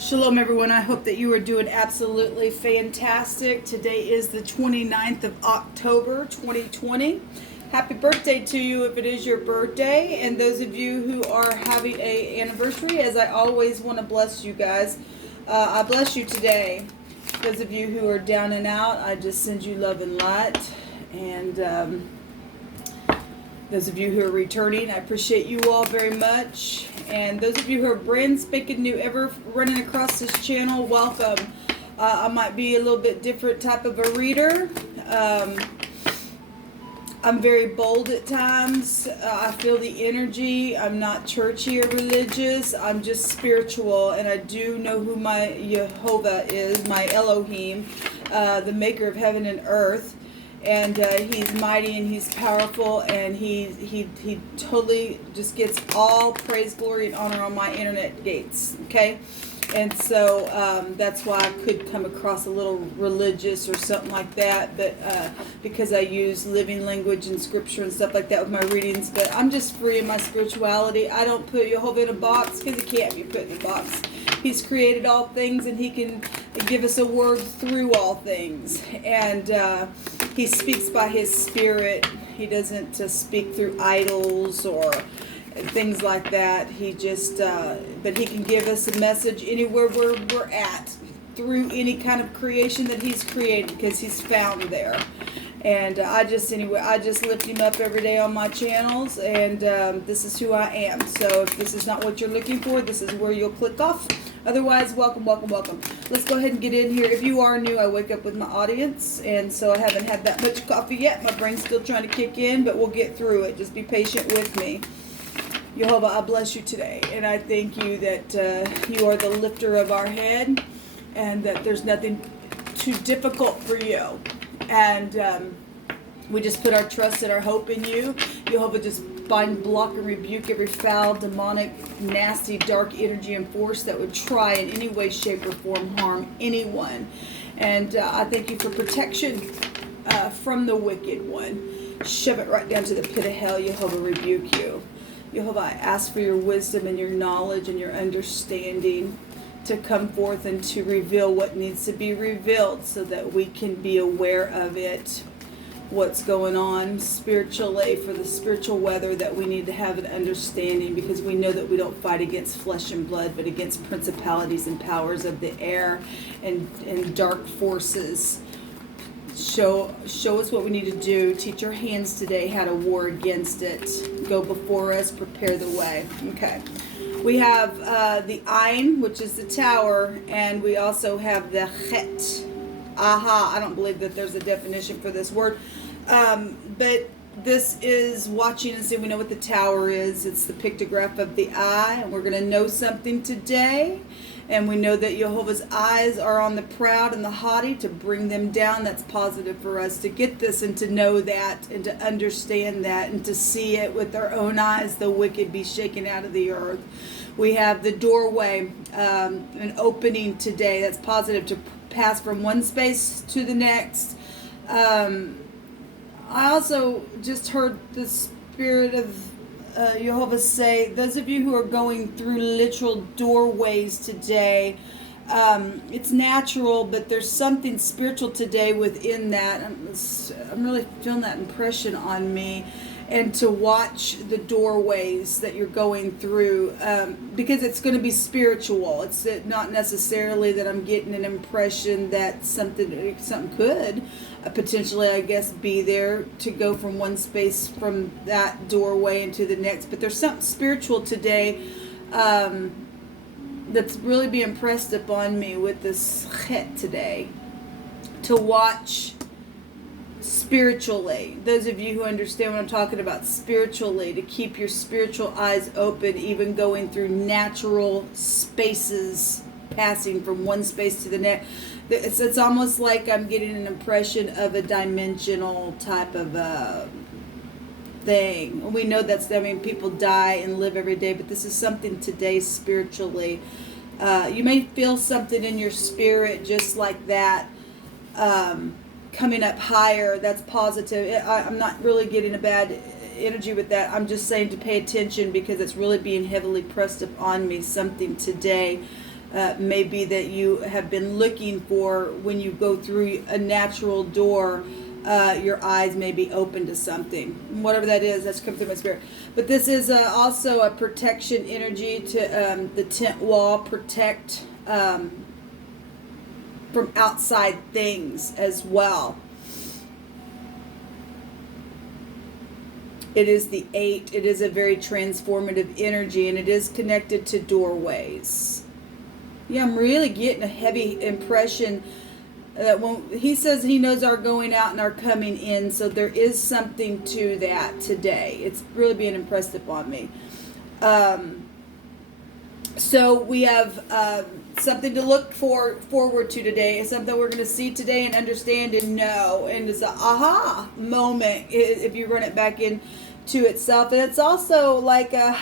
Shalom everyone, I hope that you are doing absolutely fantastic. Today is the 29th of October 2020. Happy birthday to you if it is your birthday, and those of you who are having a anniversary, as I always want to bless you guys. I bless you today. Those of you who are down and out, I just send you love and light, and those of you who are returning, I appreciate you all very much. And those of you who are brand spanking new ever running across this channel, welcome. I might be a little bit different type of a reader. I'm very bold at times. I feel the energy. I'm not churchy or religious. I'm just spiritual, and I do know who my Jehovah is, my Elohim, the maker of heaven and earth. And he's mighty and he's powerful, and he totally just gets all praise, glory, and honor on my internet gates. Okay, and so that's why I could come across a little religious or something like that, but because I use living language and scripture and stuff like that with my readings. But I'm just free in my spirituality. I don't put Jehovah in a box because he can't be put in a box. He's created all things, and he can give us a word through all things. And he speaks by his spirit. He doesn't speak through idols or things like that. He just, but he can give us a message anywhere where we're at through any kind of creation that he's created, because he's found there. And I just lift him up every day on my channels, and this is who I am. So if this is not what you're looking for, this is where you'll click off. Otherwise, welcome, welcome, welcome. Let's go ahead and get in here. If you are new, I wake up with my audience, and so I haven't had that much coffee yet. My brain's still trying to kick in, but we'll get through it. Just be patient with me. Jehovah, I bless you today, and I thank you that you are the lifter of our head, and that there's nothing too difficult for you. And we just put our trust and our hope in you. Jehovah, just bind, block, and rebuke every foul, demonic, nasty, dark energy and force that would try in any way, shape, or form harm anyone. And I thank you for protection from the wicked one. Shove it right down to the pit of hell. Jehovah, rebuke you. Jehovah, I ask for your wisdom and your knowledge and your understanding to come forth and to reveal what needs to be revealed, so that we can be aware of it, what's going on spiritually, for the spiritual weather, that we need to have an understanding, because we know that we don't fight against flesh and blood, but against principalities and powers of the air and dark forces. Show us what we need to do. Teach our hands today how to war against it. Go before us, prepare the way. Okay. We have the Ein, which is the tower, and we also have the Het. Aha, I don't believe that there's a definition for this word. But this is watching and seeing. We know what the tower is. It's the pictograph of the eye, and we're going to know something today. And we know that Jehovah's eyes are on the proud and the haughty, to bring them down. That's positive for us to get this and to know that and to understand that and to see it with our own eyes, the wicked be shaken out of the earth. We have the doorway, an opening today. That's positive, to pass from one space to the next. I also just heard the Spirit of Jehovah say, those of you who are going through literal doorways today, it's natural, but there's something spiritual today within that. I'm really feeling that impression on me. And to watch the doorways that you're going through, because it's going to be spiritual. It's not necessarily that I'm getting an impression that something could potentially, I guess, be there to go from one space from that doorway into the next. But there's something spiritual today that's really being pressed upon me with this Het today, to watch spiritually. Those of you who understand what I'm talking about spiritually, to keep your spiritual eyes open, even going through natural spaces, passing from one space to the next. It's almost like I'm getting an impression of a dimensional type of thing. We know people die and live every day, but this is something today spiritually. You may feel something in your spirit just like that, coming up higher. That's positive. I'm not really getting a bad energy with that. I'm just saying to pay attention, because it's really being heavily pressed upon me, something today maybe that you have been looking for. When you go through a natural door, your eyes may be open to something. Whatever that is, that's come through my spirit. But this is also a protection energy to the tent wall, protect from outside things as well. It is the 8. It is a very transformative energy, and it is connected to doorways. Yeah, I'm really getting a heavy impression that when he says he knows our going out and our coming in, so there is something to that today. It's really being impressed upon me. So we have something to look forward to today, something we're going to see today and understand and know, and it's an aha moment if you run it back into itself. And it's also like a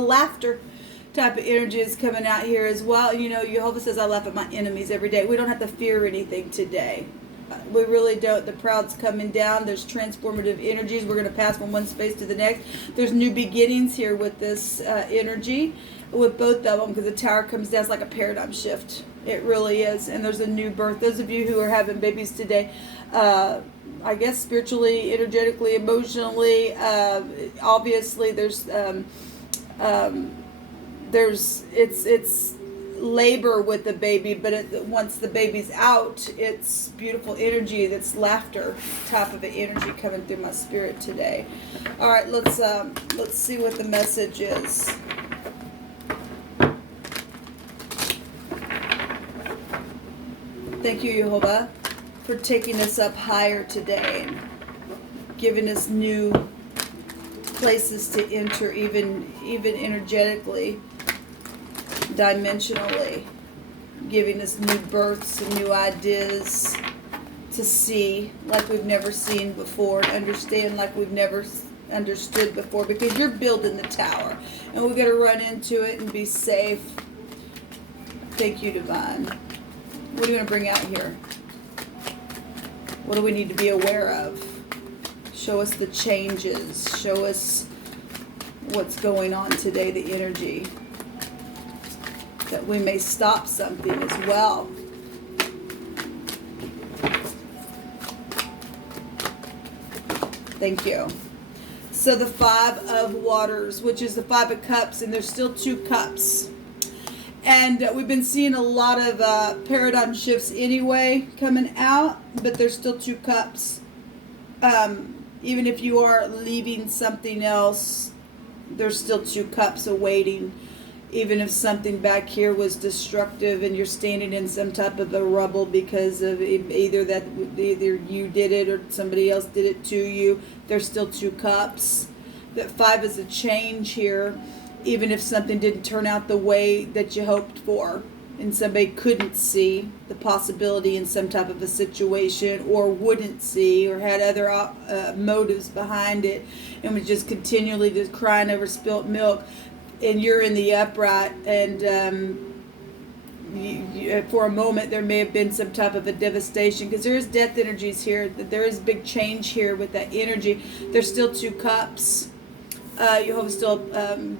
laughter type of energy is coming out here as well. You know, Jehovah says, I laugh at my enemies every day. We don't have to fear anything today. We really don't. The proud's coming down. There's transformative energies. We're going to pass from one space to the next. There's new beginnings here with this energy, with both of them, because the tower comes down. It's like a paradigm shift. It really is. And there's a new birth. Those of you who are having babies today, I guess spiritually, energetically, emotionally, obviously it's labor with the baby, but once the baby's out, it's beautiful energy. That's laughter type of an energy coming through my spirit today. All right, let's see what the message is. Thank you, Jehovah, for taking us up higher today and giving us new places to enter, even energetically, dimensionally, giving us new births and new ideas to see like we've never seen before, and understand like we've never understood before, because you're building the tower and we're going to run into it and be safe. Thank you, Divine. What are you going to bring out here? What do we need to be aware of? Show us the changes. Show us what's going on today, the energy, that we may stop something as well. Thank you. So the 5 of Waters, which is the 5 of Cups, and there's still 2 cups. And we've been seeing a lot of paradigm shifts anyway coming out, but there's still 2 cups. Even if you are leaving something else, there's still 2 cups awaiting. Even if something back here was destructive and you're standing in some type of a rubble because of either you did it or somebody else did it to you, there's still 2 cups. That 5 is a change here. Even if something didn't turn out the way that you hoped for, and somebody couldn't see the possibility in some type of a situation, or wouldn't see, or had other motives behind it, and was just continually just crying over spilt milk, and you're in the upright, and for a moment there may have been some type of a devastation, because there is death energies here. There is big change here with that energy. There's still 2 cups. Jehovah's still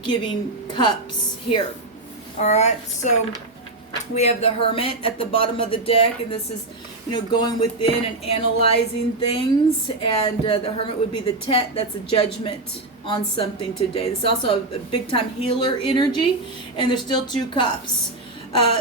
giving cups here. All right, so we have the Hermit at the bottom of the deck, and this is, going within and analyzing things. And the Hermit would be the Tet. That's a judgment on something today. This is also a big time healer energy, and there's still 2 cups.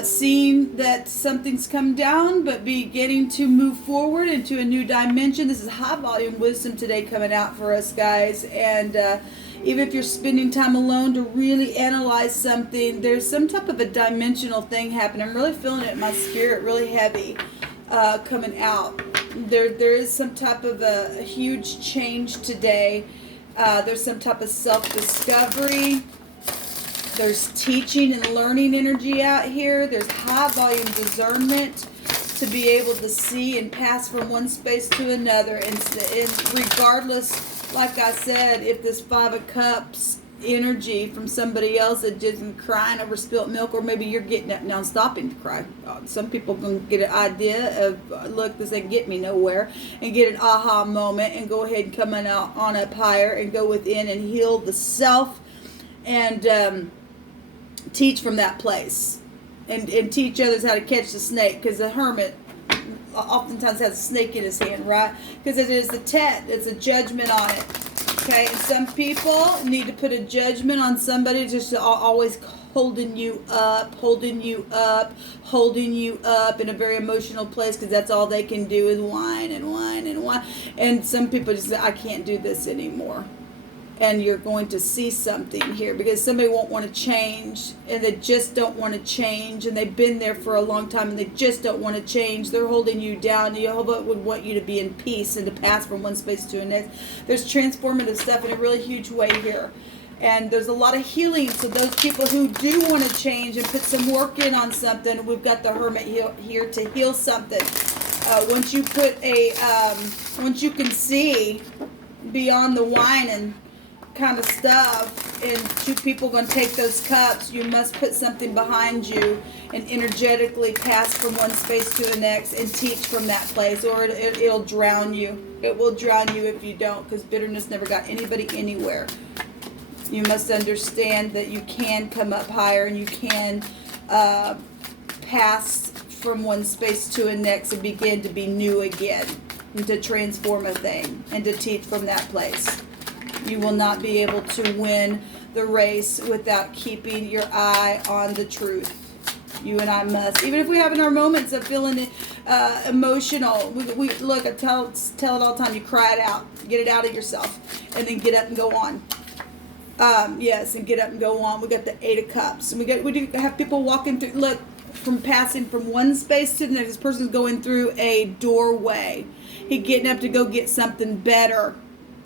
Seeing that something's come down, but beginning to move forward into a new dimension. This is high volume wisdom today coming out for us, guys. And even if you're spending time alone to really analyze something, there's some type of a dimensional thing happening. I'm really feeling it in my spirit, really heavy, coming out. There is some type of a huge change today. There's some type of self-discovery. There's teaching and learning energy out here. There's high volume discernment to be able to see and pass from one space to another. And regardless, like I said, if this 5 of Cups energy from somebody else that just been crying over spilt milk, or maybe you're getting up now and stopping to cry. Some people can get an idea of, look, this ain't get me nowhere, and get an aha moment and go ahead and come on up higher and go within and heal the self and teach from that place. and teach others how to catch the snake, because the hermit oftentimes has a snake in his hand, right? Because it is the tet. It's a judgment on it. Okay, and some people need to put a judgment on somebody just always holding you up in a very emotional place, because that's all they can do is whine and whine and whine. And some people just say, I can't do this anymore. And you're going to see something here, because somebody won't want to change, and they just don't want to change, and they've been there for a long time and they just don't want to change. They're holding you down. Jehovah would want you to be in peace and to pass from one space to the next. There's transformative stuff in a really huge way here. And there's a lot of healing. So those people who do want to change and put some work in on something, we've got the hermit here to heal something. Once you can see beyond the wine and kind of stuff, and two people going to take those cups, you must put something behind you and energetically pass from one space to the next and teach from that place, or it'll drown you. It will drown you if you don't, because bitterness never got anybody anywhere. You must understand that you can come up higher, and you can pass from one space to the next and begin to be new again, and to transform a thing and to teach from that place. You will not be able to win the race without keeping your eye on the truth. You and I must, even if we have in our moments of feeling emotional, we look, I tell it all the time, you cry it out, get it out of yourself, and then get up and go on. Yes, and get up and go on. We got the 8 of Cups, and we do have people walking through. Look, from passing from one space to the next. This person's going through a doorway. He's getting up to go get something better.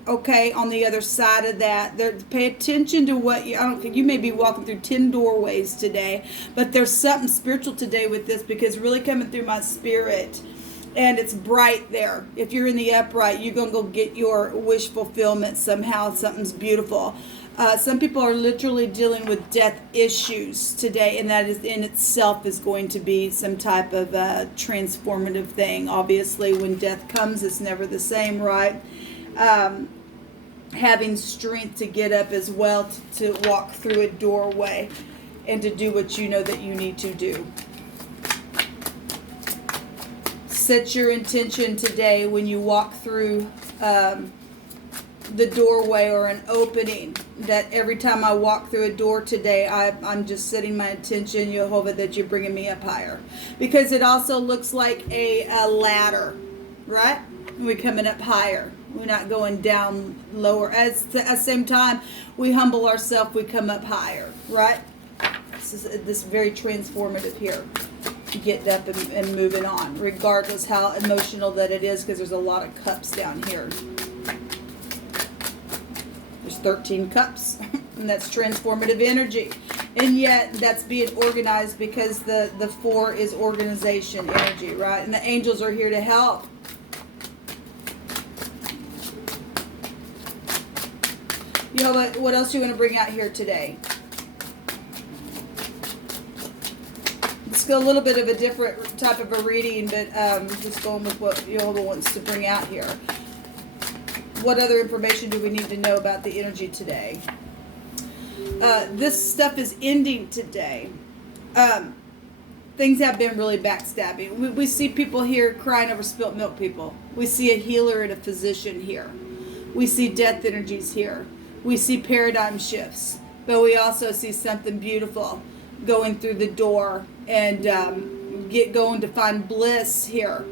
Okay, on the other side of that, pay attention to what you may be walking through 10 doorways today, but there's something spiritual today with this, because really coming through my spirit, and it's bright there. If you're in the upright, you're gonna go get your wish fulfillment somehow. Something's beautiful. Some people are literally dealing with death issues today, and that is in itself is going to be some type of transformative thing. Obviously, when death comes, it's never the same, right? Having strength to get up as well, to walk through a doorway and to do what you know that you need to do. Set your intention today when you walk through the doorway or an opening, that every time I walk through a door today, I'm just setting my intention, Jehovah, that you're bringing me up higher. Because it also looks like a ladder, right? We're coming up higher. We're not going down lower. At the same time, we humble ourselves, we come up higher, right? This very transformative here. Getting up and moving on, regardless how emotional that it is, because there's a lot of cups down here. There's 13 cups, and that's transformative energy. And yet, that's being organized, because the 4 is organization energy, right? And the angels are here to help. You know what else you want to bring out here today? Let's go a little bit of a different type of a reading, but just going with what Jehovah wants to bring out here. What other information do we need to know about the energy today? This stuff is ending today. Things have been really backstabbing. We see people here crying over spilt milk people. We see a healer and a physician here. We see death energies here. We see paradigm shifts. But we also see something beautiful going through the door and going to find bliss here.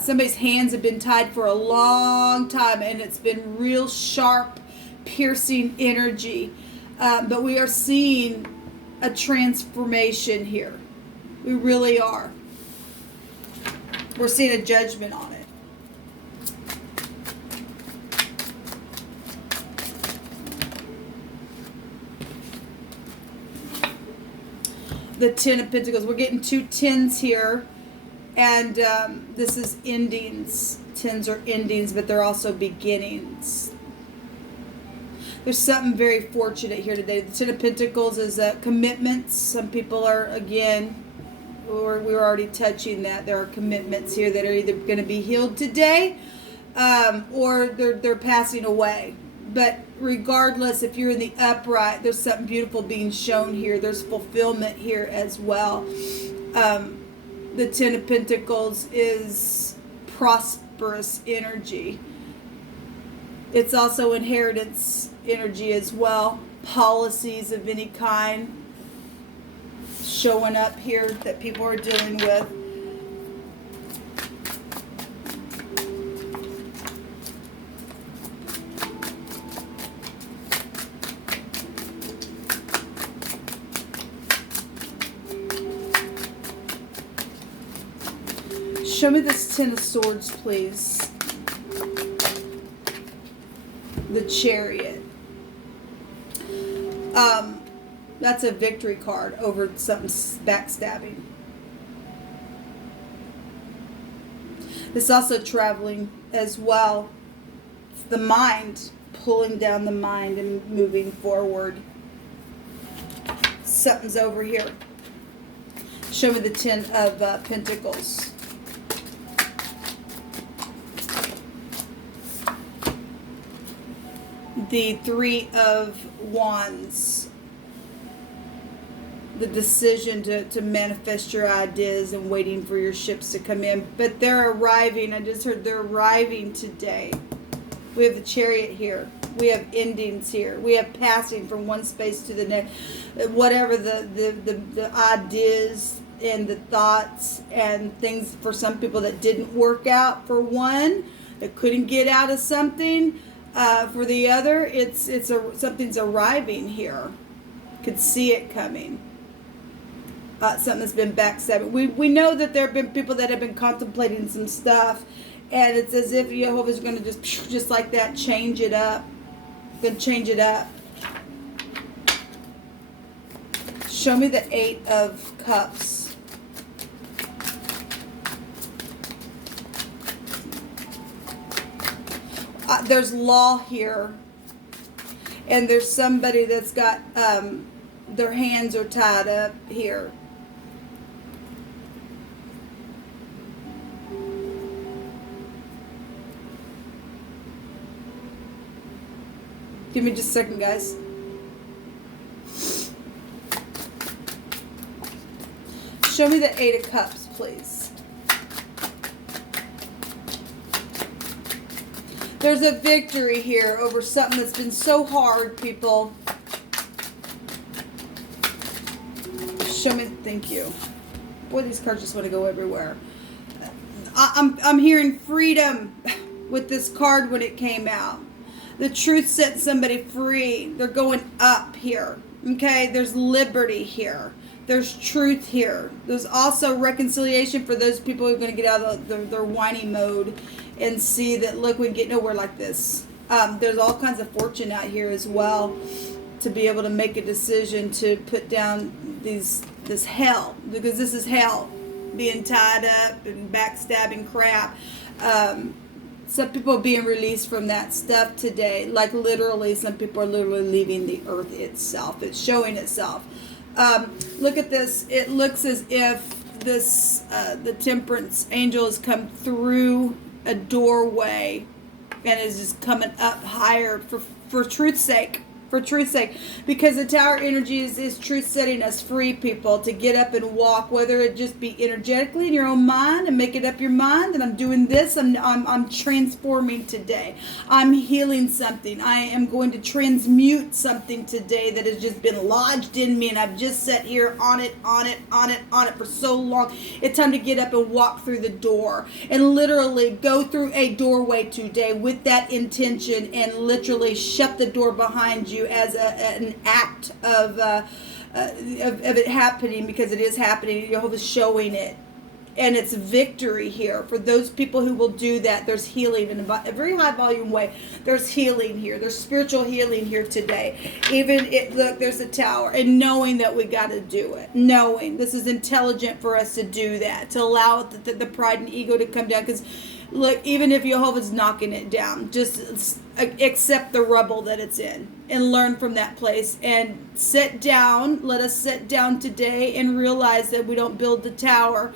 Somebody's hands have been tied for a long time, and it's been real sharp, piercing energy. But we are seeing a transformation here. We really are. We're seeing a judgment on it. The 10 of Pentacles. We're getting 2 10s here. And this is endings. 10s are endings, but they're also beginnings. There's something very fortunate here today. The 10 of Pentacles is commitments. Some people are, again, we were already touching that. There are commitments here that are either going to be healed today or they're passing away. But regardless if you're in the upright, there's something beautiful being shown here. There's fulfillment here as well. The Ten of Pentacles is prosperous energy. It's also inheritance energy as well. Policies of any kind showing up here that people are dealing with. Show me this Ten of Swords, please. The Chariot. That's a victory card over something backstabbing. It's also traveling as well. It's the mind, pulling down the mind and moving forward. Something's over here. Show me the Ten of Pentacles. The Three of Wands. The decision to manifest your ideas and waiting for your ships to come in. But they're arriving. I just heard they're arriving today. We have the Chariot here. We have endings here. We have passing from one space to the next. Whatever the ideas and the thoughts and things for some people that didn't work out for one, that couldn't get out of something. For the other, something's arriving here. Could see it coming. Something that's been backstabbing. We know that there have been people that have been contemplating some stuff, and it's as if Jehovah's going to just like that change it up. Going to change it up. Show me the Eight of Cups. There's law here, and there's somebody that's got their hands are tied up here. Give me just a second, guys. Show me the Eight of Cups, please. There's a victory here over something that's been so hard, people. Show me, thank you. Boy, these cards just want to go everywhere. I'm hearing freedom with this card when it came out. The truth set somebody free. They're going up here. Okay, there's liberty here. There's truth here. There's also reconciliation for those people who are going to get out of their whiny mode and see that, look, we can get nowhere like this. There's all kinds of fortune out here as well to be able to make a decision to put down this hell, because this is hell, being tied up and backstabbing crap. Some people are being released from that stuff today. Like literally, some people are literally leaving the earth itself. It's showing itself. Look at this. It looks as if this the temperance angel has come through a doorway and is just coming up higher for truth's sake. For truth's sake, because the Tower energy is truth setting us free, people, to get up and walk, whether it just be energetically in your own mind and make it up your mind that I'm doing this, I'm transforming today. I'm healing something. I am going to transmute something today that has just been lodged in me, and I've just sat here on it for so long. It's time to get up and walk through the door and literally go through a doorway today with that intention and literally shut the door behind you as an act of it happening, because it is happening. Jehovah's showing it, and it's victory here for those people who will do that. There's healing in a very high volume way. There's healing here. There's spiritual healing here today. Look, there's a Tower, and knowing that we got to do it, knowing this is intelligent for us to do that, to allow the pride and ego to come down. Because look, even if Jehovah's knocking it down, just accept the rubble that it's in and learn from that place and sit down. Let us sit down today and realize that we don't build the tower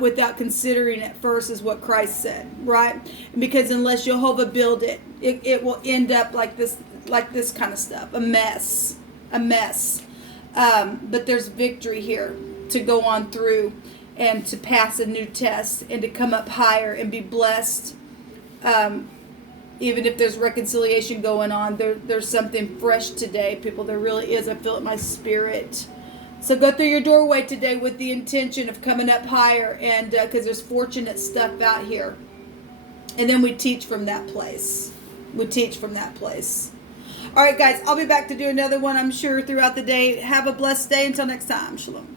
without considering it first, is what Christ said, right? Because unless Jehovah build it, it will end up like this like this kind of stuff, a mess. But there's victory here to go on through and to pass a new test and to come up higher and be blessed. Even if there's reconciliation going on, there's something fresh today, people. There really is. I feel it in my spirit. So go through your doorway today with the intention of coming up higher, and because there's fortunate stuff out here. And then we teach from that place. All right, guys, I'll be back to do another one, I'm sure, throughout the day. Have a blessed day. Until next time. Shalom.